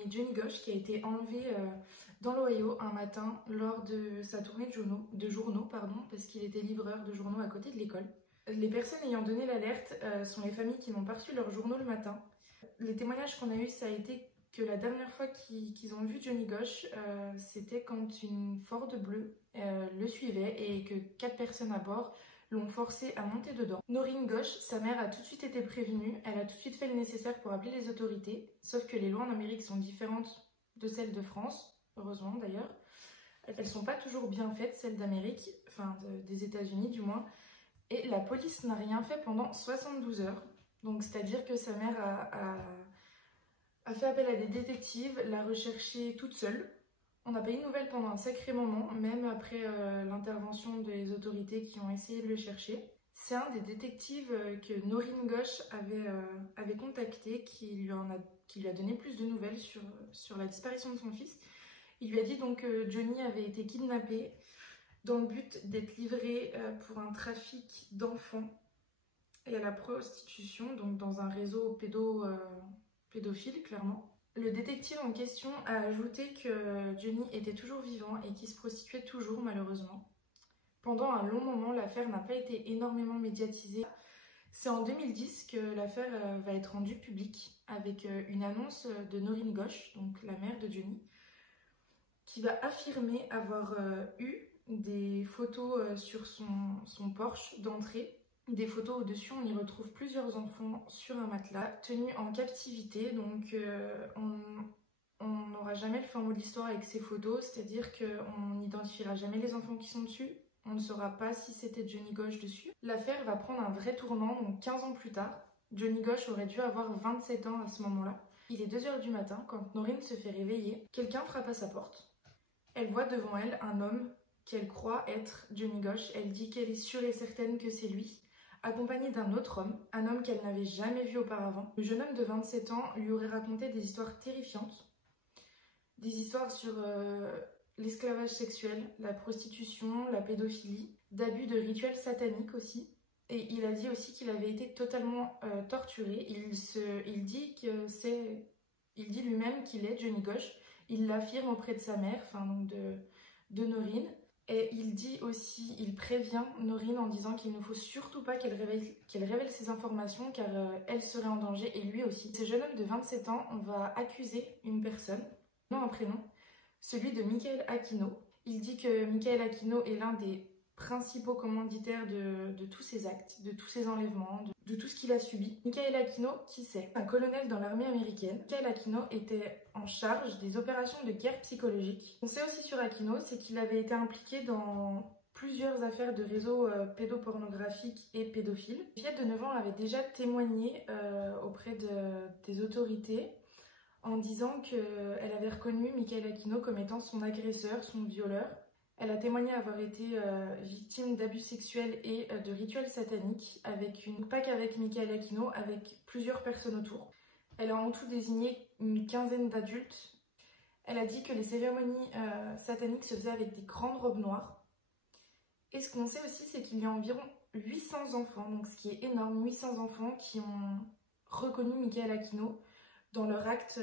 nommé Johnny Gosch qui a été enlevé dans l'Ohio un matin lors de sa tournée de journaux, parce qu'il était livreur de journaux à côté de l'école. Les personnes ayant donné l'alerte sont les familles qui n'ont pas reçu leurs journaux le matin. Les témoignages qu'on a eus, ça a été que la dernière fois qu'ils ont vu Johnny Gosch, c'était quand une Ford bleue le suivait et que 4 personnes à bord l'ont forcé à monter dedans. Noreen Gosch, sa mère, a tout de suite été prévenue, elle a tout de suite fait le nécessaire pour appeler les autorités, sauf que les lois en Amérique sont différentes de celles de France, heureusement d'ailleurs. Elles sont pas toujours bien faites, celles d'Amérique, enfin des États-Unis du moins, et la police n'a rien fait pendant 72 heures, donc c'est-à-dire que sa mère a fait appel à des détectives, l'a recherché toute seule. On n'a pas eu de nouvelles pendant un sacré moment, même après l'intervention des autorités qui ont essayé de le chercher. C'est un des détectives que Noreen Gosch avait contacté qui lui a donné plus de nouvelles sur la disparition de son fils. Il lui a dit donc que Johnny avait été kidnappé dans le but d'être livré pour un trafic d'enfants et à la prostitution, donc dans un réseau pédophile clairement. Le détective en question a ajouté que Johnny était toujours vivant et qu'il se prostituait toujours malheureusement. Pendant un long moment, l'affaire n'a pas été énormément médiatisée. C'est en 2010 que l'affaire va être rendue publique avec une annonce de Noreen Gosch, donc la mère de Johnny, qui va affirmer avoir eu des photos sur son Porsche d'entrée. Des photos au-dessus, on y retrouve plusieurs enfants sur un matelas, tenus en captivité, donc on n'aura jamais le fin mot de l'histoire avec ces photos, c'est-à-dire qu'on n'identifiera jamais les enfants qui sont dessus, on ne saura pas si c'était Johnny Gosch dessus. L'affaire va prendre un vrai tournant, donc 15 ans plus tard. Johnny Gosch aurait dû avoir 27 ans à ce moment-là. Il est 2 h du matin, quand Noreen se fait réveiller, quelqu'un frappe à sa porte. Elle voit devant elle un homme qu'elle croit être Johnny Gosch, elle dit qu'elle est sûre et certaine que c'est lui, accompagné d'un autre homme, un homme qu'elle n'avait jamais vu auparavant. Le jeune homme de 27 ans lui aurait raconté des histoires terrifiantes, des histoires sur l'esclavage sexuel, la prostitution, la pédophilie, d'abus de rituels sataniques aussi. Et il a dit aussi qu'il avait été totalement torturé. Il dit lui-même qu'il est Johnny Gosch. Il l'affirme auprès de sa mère, enfin donc de Noreen. Et il dit aussi, il prévient Noreen en disant qu'il ne faut surtout pas qu'elle révèle ses informations car elle serait en danger et lui aussi. Ce jeune homme de 27 ans va accuser une personne, non un prénom, celui de Michael Aquino. Il dit que Michael Aquino est l'un des principaux commanditaires de tous ces actes, de tous ces enlèvements, de tout ce qu'il a subi. Michael Aquino, qui c'est? Un colonel dans l'armée américaine. Michael Aquino était en charge des opérations de guerre psychologique. On sait aussi sur Aquino, c'est qu'il avait été impliqué dans plusieurs affaires de réseaux pédopornographiques et pédophiles. Une fillette de 9 ans avait déjà témoigné auprès des autorités en disant qu'elle avait reconnu Michael Aquino comme étant son agresseur, son violeur. Elle a témoigné avoir été victime d'abus sexuels et de rituels sataniques, pas qu'avec Michael Aquino, avec plusieurs personnes autour. Elle a en tout désigné une quinzaine d'adultes. Elle a dit que les cérémonies sataniques se faisaient avec des grandes robes noires. Et ce qu'on sait aussi, c'est qu'il y a environ 800 enfants, donc ce qui est énorme, 800 enfants qui ont reconnu Michael Aquino dans leurs actes,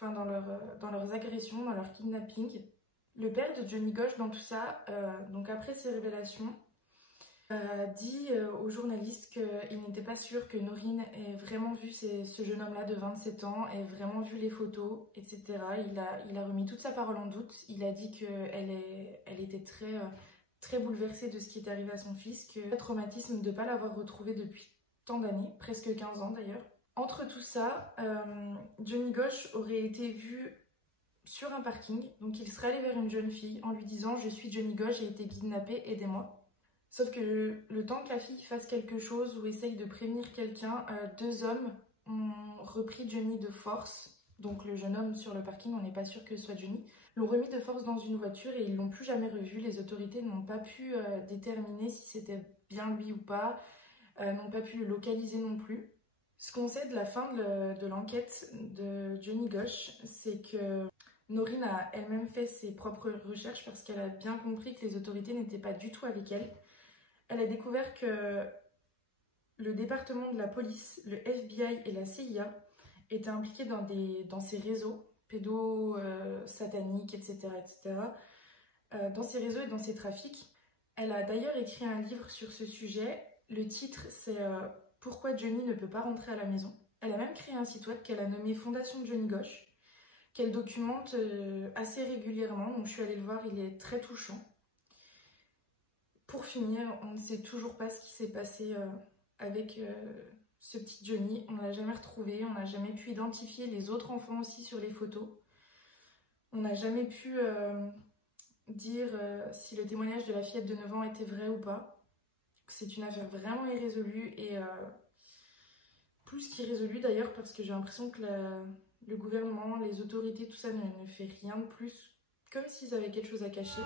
dans leurs agressions, dans leur kidnapping. Le père de Johnny Gosch dans tout ça, donc après ces révélations, dit aux journalistes qu'il n'était pas sûr que Noreen ait vraiment vu ce jeune homme-là de 27 ans, ait vraiment vu les photos, etc. Il a remis toute sa parole en doute. Il a dit qu'elle était très bouleversée de ce qui est arrivé à son fils, que le traumatisme de ne pas l'avoir retrouvé depuis tant d'années, presque 15 ans d'ailleurs. Entre tout ça, Johnny Gosch aurait été vu sur un parking, donc il serait allé vers une jeune fille en lui disant « Je suis Johnny Gosch, j'ai été kidnappé, aidez-moi ». Sauf que le temps que la fille fasse quelque chose ou essaye de prévenir quelqu'un, 2 hommes ont repris Johnny de force, donc le jeune homme sur le parking, on n'est pas sûr que ce soit Johnny, l'ont remis de force dans une voiture et ils l'ont plus jamais revu. Les autorités n'ont pas pu déterminer si c'était bien lui ou pas, n'ont pas pu le localiser non plus. Ce qu'on sait de la fin de l'enquête de Johnny Gosch, c'est que Noreen a elle-même fait ses propres recherches parce qu'elle a bien compris que les autorités n'étaient pas du tout avec elle. Elle a découvert que le département de la police, le FBI et la CIA étaient impliqués dans ces réseaux sataniques, etc. etc. Dans ses réseaux et dans ses trafics. Elle a d'ailleurs écrit un livre sur ce sujet. Le titre, c'est Pourquoi Johnny ne peut pas rentrer à la maison. Elle a même créé un site web qu'elle a nommé Fondation Johnny Gosch, qu'elle documente assez régulièrement. Donc je suis allée le voir, il est très touchant. Pour finir, on ne sait toujours pas ce qui s'est passé avec ce petit Johnny. On ne l'a jamais retrouvé, on n'a jamais pu identifier les autres enfants aussi sur les photos. On n'a jamais pu dire si le témoignage de la fillette de 9 ans était vrai ou pas. C'est une affaire vraiment irrésolue et plus qu'irrésolue d'ailleurs parce que j'ai l'impression que le gouvernement, les autorités, tout ça ne fait rien de plus, comme s'ils avaient quelque chose à cacher.